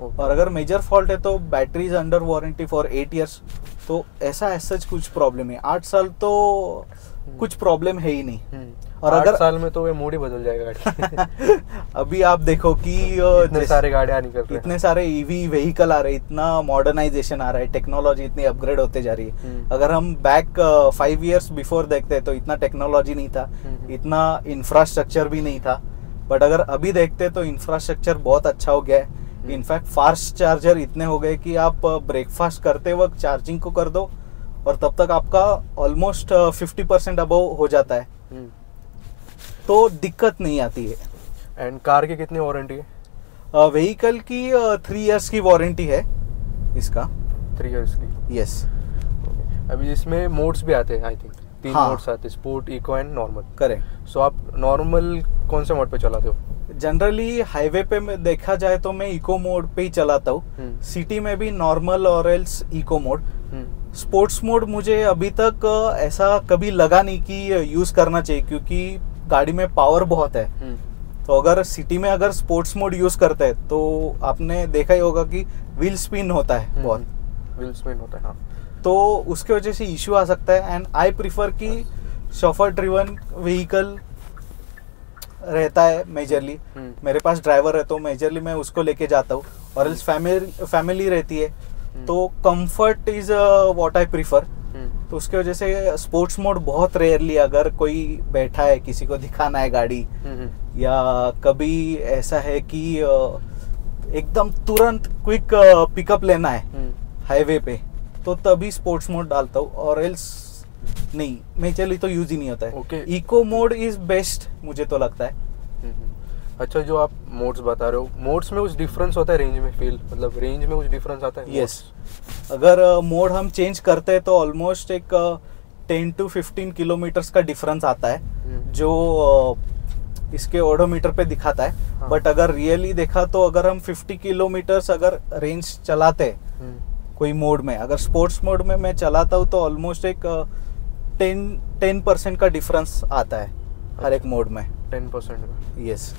और अगर major fault है तो battery is under warranty for 8 years. तो ऐसा ऐसा कुछ प्रॉब्लम है, 8 साल तो कुछ प्रॉब्लम है ही नहीं। और 8 साल में तो वो मूड ही बदल जाएगा गाड़ी। अभी आप देखो कि इतने सारे गाड़ियाँ निकल रहे हैं, इतने सारे ईवी व्हीकल आ रहे हैं, इतना मॉडर्नाइजेशन आ रहा है, टेक्नोलॉजी इतनी अपग्रेड होते जा रही है। अगर हम बैक 5 इयर्स बिफोर देखते हैं तो इतना टेक्नोलॉजी नहीं था, इतना इंफ्रास्ट्रक्चर भी नहीं था। बट अगर अभी देखते तो इंफ्रास्ट्रक्चर बहुत अच्छा हो गया है। इनफैक्ट फास्ट चार्जर इतने हो गए कि आप ब्रेकफास्ट करते वक्त चार्जिंग को कर दो और तब तक आपका ऑलमोस्ट 50% अबव हो जाता है, तो दिक्कत नहीं आती है। एंड कार की कितनी वारंटी है? व्हीकल की 3 इयर्स की वारंटी है इसका। 3 इयर्स की, यस। अभी इसमें मोड्स भी आते हैं, आई थिंक 3 हाँ। मोड्स आते हैं, sport, eco and normal. Correct. So आप नॉर्मल कौन से मोड पे चलाते हो? जनरली हाईवे पे में देखा जाए तो मैं इको मोड पे ही चलाता हूँ। सिटी में भी नॉर्मल और else eco mode. Sports mode मुझे अभी तक ऐसा कभी लगा नहीं कि यूज करना चाहिए, क्योंकि गाड़ी में पावर बहुत है। तो अगर सिटी में अगर स्पोर्ट्स मोड यूज करते हैं तो आपने देखा ही होगा कि व्हील स्पिन होता है, बहुत व्हील स्पिन होता है, हाँ। तो उसके वजह से इश्यू आ सकता है। एंड आई प्रिफर कि शॉफर ड्रिवन व्हीकल रहता है मेजरली। मेरे पास ड्राइवर है तो मेजरली मैं उसको लेके जाता हूँ, और एल्स फैमिली रहती है तो comfort is what I prefer. तो उसके वजह से स्पोर्ट्स मोड बहुत रेयरली, अगर कोई बैठा है, किसी को दिखाना है गाड़ी, या कभी ऐसा है कि एकदम तुरंत क्विक पिकअप लेना है हाईवे पे, तो तभी स्पोर्ट्स मोड डालता हूँ, और एल्स नहीं, मेजरली तो यूज ही नहीं होता है। Okay. Eco mode is best मुझे तो लगता है। अच्छा, जो आप मोड्स बता रहे हो, मोड्स में कुछ डिफरेंस होता है रेंज में? फील मतलब रेंज में कुछ डिफरेंस आता है? यस। अगर मोड हम चेंज करते हैं तो ऑलमोस्ट एक 10 to 15 किलोमीटर्स का डिफरेंस आता है, जो इसके ओडोमीटर पे दिखाता है। बट अगर रियली देखा तो अगर हम 50 किलोमीटर्स अगर रेंज चलाते कोई मोड में, अगर स्पोर्ट्स मोड में मैं चलाता हूँ तो ऑलमोस्ट एक 10% का डिफरेंस आता है हर एक मोड में। 10% का? यस।